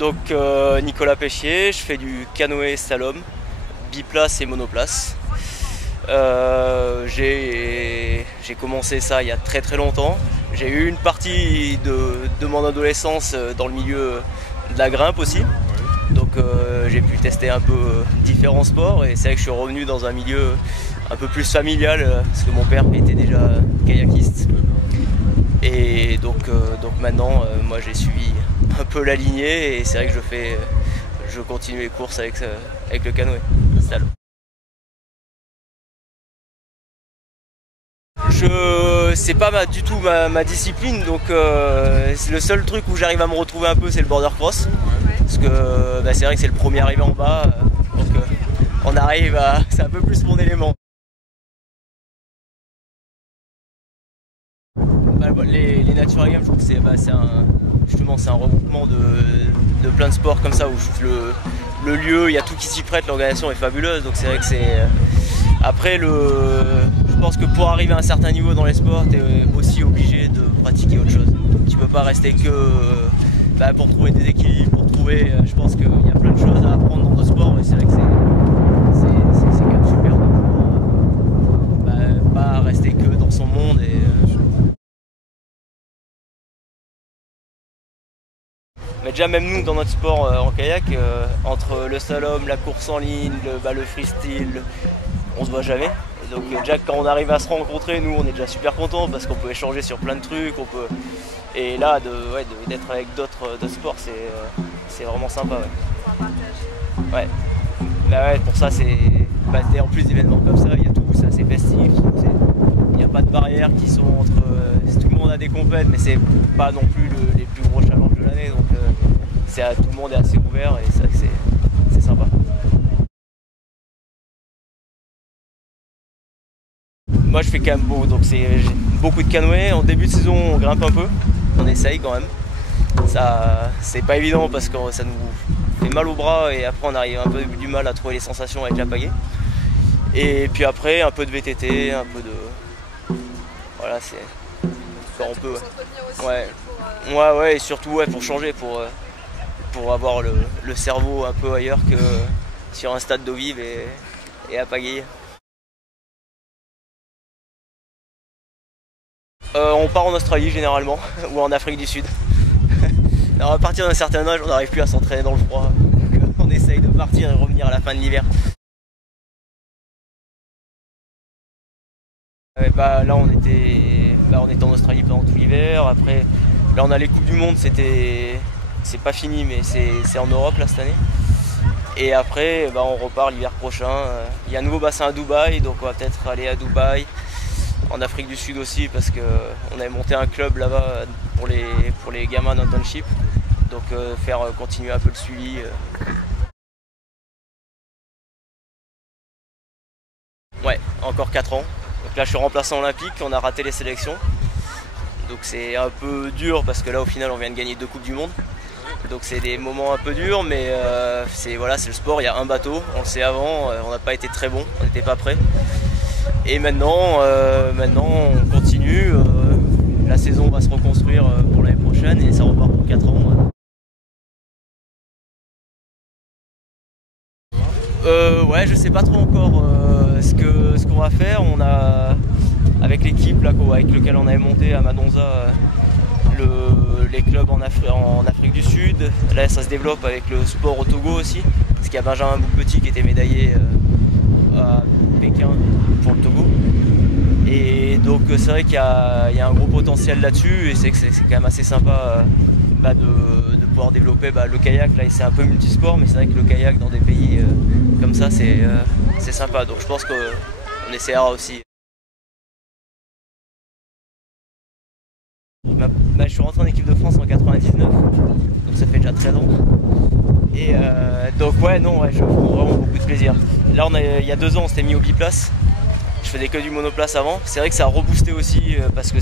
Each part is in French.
Donc Nicolas Péchier, je fais du canoë slalom, biplace et monoplace. J'ai commencé ça il y a très très longtemps. J'ai eu une partie de mon adolescence dans le milieu de la grimpe aussi. Donc j'ai pu tester un peu différents sports et c'est vrai que je suis revenu dans un milieu un peu plus familial parce que mon père était déjà kayakiste. Et donc maintenant moi j'ai suivi un peu la lignée et c'est vrai que je continue les courses avec le canoë. C'est pas du tout ma discipline, donc le seul truc où j'arrive à me retrouver un peu c'est le border cross. Parce que c'est vrai que c'est le premier arrivé en bas, donc on arrive à. C'est un peu plus mon élément. Les Natural Games, je trouve que c'est un regroupement de plein de sports comme ça où je trouve le lieu, il y a tout qui s'y prête, l'organisation est fabuleuse, donc c'est vrai que c'est. Après je pense que pour arriver à un certain niveau dans les sports, tu es aussi obligé de pratiquer autre chose. Tu peux pas rester que pour trouver des équilibres, pour trouver. Je pense qu'il y a plein de choses à apprendre dans nos sports et c'est vrai que c'est quand même super de pouvoir pas rester que dans son monde. Mais déjà même nous dans notre sport en kayak, entre le slalom, la course en ligne, le freestyle, on se voit jamais. Donc déjà quand on arrive à se rencontrer, nous on est déjà super contents parce qu'on peut échanger sur plein de trucs, et là d'être avec d'autres sports c'est vraiment sympa. Ouais. Pour ça c'est en plus d'événements comme ça, il y a tout, c'est assez festif, il n'y a pas de barrières qui sont entre. Tout le monde a des compètes mais c'est pas non plus les plus gros challenges de l'année, donc tout le monde est assez ouvert et c'est vrai que c'est sympa. Moi je fais quand même beau, donc j'ai beaucoup de canoë. En début de saison on grimpe un peu, on essaye quand même. Ça c'est pas évident parce que ça nous fait mal au bras et après on arrive un peu du mal à trouver les sensations avec la pagaie. Et puis après un peu de VTT, un peu de. Voilà, c'est. Quand on peut. Ouais, et surtout pour changer, pour avoir le cerveau un peu ailleurs que sur un stade d'eau vive et à pagayer. On part en Australie généralement, ou en Afrique du Sud. Alors à partir d'un certain âge, on n'arrive plus à s'entraîner dans le froid, donc on essaye de partir et revenir à la fin de l'hiver. Là on était en Australie pendant tout l'hiver. Après là on a les coupes du monde, c'est pas fini mais c'est en Europe là cette année. Et après on repart l'hiver prochain. Il y a un nouveau bassin à Dubaï, donc on va peut-être aller à Dubaï. En Afrique du Sud aussi parce qu'on avait monté un club là-bas pour les gamins d'internship, donc faire continuer un peu le suivi. Ouais, encore 4 ans. Donc là je suis remplaçant olympique, on a raté les sélections. Donc c'est un peu dur parce que là au final on vient de gagner 2 coupes du monde. Donc c'est des moments un peu durs, mais c'est le sport, il y a un bateau, on le sait avant, on n'a pas été très bon, on n'était pas prêts. Et maintenant on continue, la saison va se reconstruire pour l'année prochaine et ça repart pour 4 ans. Je sais pas trop encore ce qu'on va faire. On a avec l'équipe avec lequel on avait monté à Madonza les clubs en Afrique du Sud. Là ça se développe avec le sport au Togo aussi, parce qu'il y a Benjamin Boukpeti qui était médaillé à Pékin pour le Togo. Et donc c'est vrai qu'il y a un gros potentiel là-dessus et c'est quand même assez sympa de pouvoir développer le kayak. Là c'est un peu multisport, mais c'est vrai que le kayak dans des pays comme ça c'est sympa, donc je pense qu'on essaiera aussi. Je suis rentré en équipe de France en 99, donc ça fait déjà 13 ans. Et donc je prends vraiment beaucoup de plaisir. Là il y a 2 ans on s'était mis au biplace. Je faisais que du monoplace avant. C'est vrai que ça a reboosté aussi parce que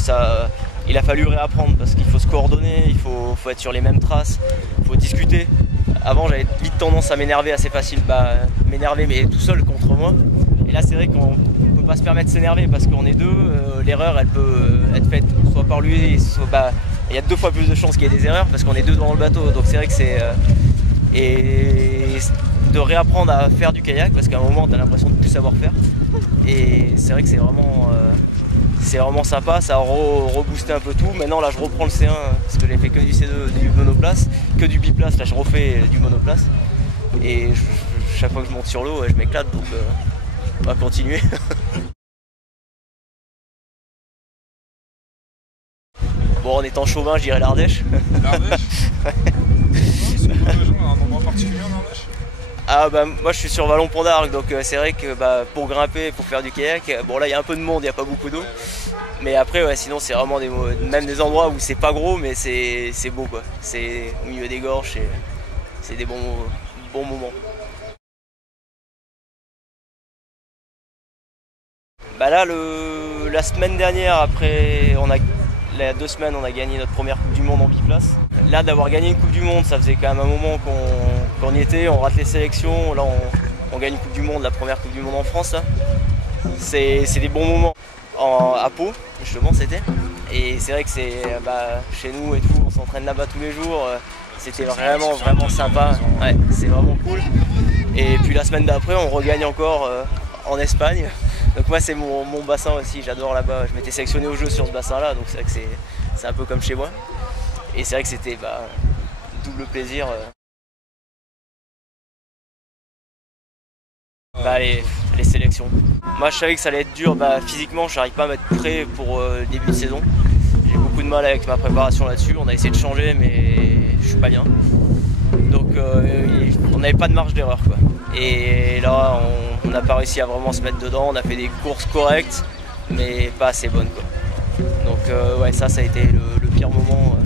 il a fallu réapprendre parce qu'il faut se coordonner, il faut être sur les mêmes traces, il faut discuter. Avant j'avais vite tendance à m'énerver assez facile, m'énerver mais tout seul contre moi. Et là c'est vrai qu'on ne peut pas se permettre de s'énerver parce qu'on est deux, l'erreur elle peut être faite soit par lui, soit il y a 2 fois plus de chances qu'il y ait des erreurs parce qu'on est 2 dans le bateau. Donc c'est vrai que et de réapprendre à faire du kayak parce qu'à un moment tu as l'impression de plus savoir faire. Et c'est vrai que c'est vraiment sympa, ça a reboosté un peu tout. Maintenant là je reprends le C1 parce que j'ai fait que du C2, du monoplace, que du biplace, là je refais du monoplace. Et chaque fois que je monte sur l'eau, je m'éclate, donc on va continuer. Bon, en étant chauvin, je dirais l'Ardèche. L'Ardèche? Ouais. C'est une région, un endroit particulier en Ardèche? Ah bah moi je suis sur Vallon-Pont d'Arc, donc c'est vrai que pour grimper, pour faire du kayak, bon là il y a un peu de monde, il n'y a pas beaucoup d'eau. Mais après ouais, sinon c'est vraiment même des endroits où c'est pas gros mais c'est beau quoi. C'est au milieu des gorges, c'est des bons moments. Bah là la semaine dernière, après il y a 2 semaines, on a gagné notre première Coupe du Monde en biplace. Là, d'avoir gagné une Coupe du Monde, ça faisait quand même un moment qu'on y était, on rate les sélections. Là, on gagne une Coupe du Monde, la première Coupe du Monde en France. C'est des bons moments. À Pau, justement, c'était. Et c'est vrai que c'est chez nous et tout, on s'entraîne là-bas tous les jours. C'était vraiment sympa. Ouais, c'est vraiment cool. Et puis la semaine d'après, on regagne encore en Espagne. Donc moi c'est mon bassin aussi, j'adore là-bas, je m'étais sélectionné au jeu sur ce bassin-là, donc c'est vrai que c'est un peu comme chez moi. Et c'est vrai que c'était double plaisir. Les sélections. Moi je savais que ça allait être dur, physiquement je n'arrive pas à m'être prêt pour le début de saison. J'ai beaucoup de mal avec ma préparation là-dessus, on a essayé de changer mais je suis pas bien. Donc on n'avait pas de marge d'erreur quoi. Et là on n'a pas réussi à vraiment se mettre dedans, on a fait des courses correctes mais pas assez bonnes quoi. Donc ouais, ça a été le pire moment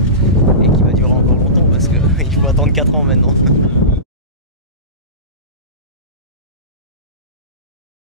et qui va durer encore longtemps parce qu'il faut attendre 4 ans maintenant.